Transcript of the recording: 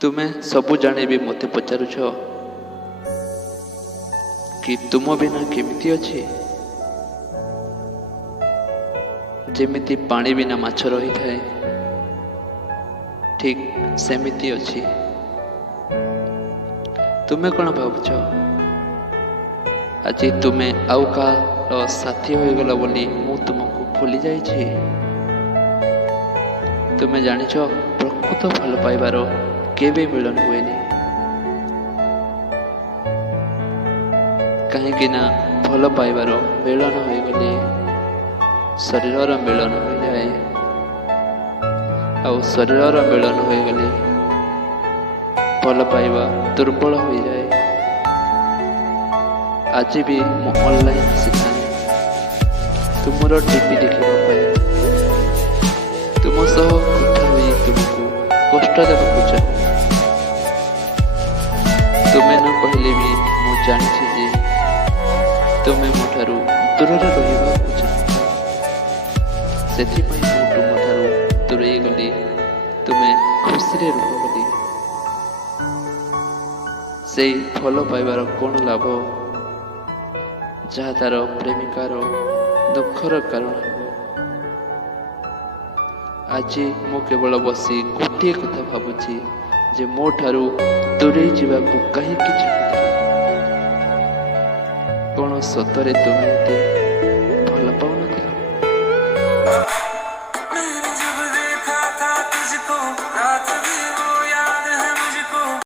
ତୁମେ ସବୁ ଜାଣି ବି ମୋତେ ପଚାରୁଛ କି ତୁମ ବିନା କେମିତି ଅଛି? ଯେମିତି ପାଣି ବିନା ମାଛ ରହିଥାଏ, ଠିକ୍ ସେମିତି ଅଛି। ତୁମେ କ'ଣ ଭାବୁଛ ଆଜି ତୁମେ ଆଉ କାହାର ସାଥୀ ହୋଇଗଲ ବୋଲି ମୁଁ ତୁମକୁ ଭୁଲି ଯାଇଛି? ତୁମେ ଜାଣିଛ ପ୍ରକୃତ ଭଲ ପାଇବାର କେବେ ମିଳନ ହୁଏନି, କାହିଁକି ନା ଭଲ ପାଇବାର ମିଳନ ହୋଇଗଲେ ଶରୀରର ମିଳନ ହୋଇଯାଏ, ଆଉ ଶରୀରର ମିଳନ ହୋଇଗଲେ ଭଲ ପାଇବା ଦୁର୍ବଳ ହୋଇଯାଏ। ଆଜି ବି ମୁଁ ଅନଲାଇନ୍ ଆସିଥାଏ ତୁମର ଟିଭି ଦେଖିବା ପାଇଁ, ତୁମ ସହ କଥା ହୋଇ ତୁମକୁ କଷ୍ଟ ଦେବାକୁ ଚାହେଁ। ତୁମେ ନ କହିଲେ ବି ମୁଁ ଜାଣିଛି ଯେ ତୁମେ ମୋ ଠାରୁ ଦୂରରେ ରହିବାକୁ ଚାହଁ। ସେଥିପାଇଁ ମୁଁ ତୁମଠାରୁ ଦୂରେଇ ଗଲି, ତୁମେ ଖୁସିରେ ରୁହ ବୋଲି। ସେଇ ଭଲ ପାଇବାର କ'ଣ ଲାଭ ଯାହା ତାର ପ୍ରେମିକାର ଦୁଃଖର କାରଣ ହେବ? ଆଜି ମୁଁ କେବଳ ବସି ଗୋଟିଏ କଥା ଭାବୁଛି ଯେ ମୋ ଠାରୁ ଦୂରେଇ ଯିବାକୁ କାହିଁକି ଚାହୁଁଥିଲି? କ'ଣ ସତରେ ତୁମେ ମୋତେ ଭଲ ପାଉନଥିଲ?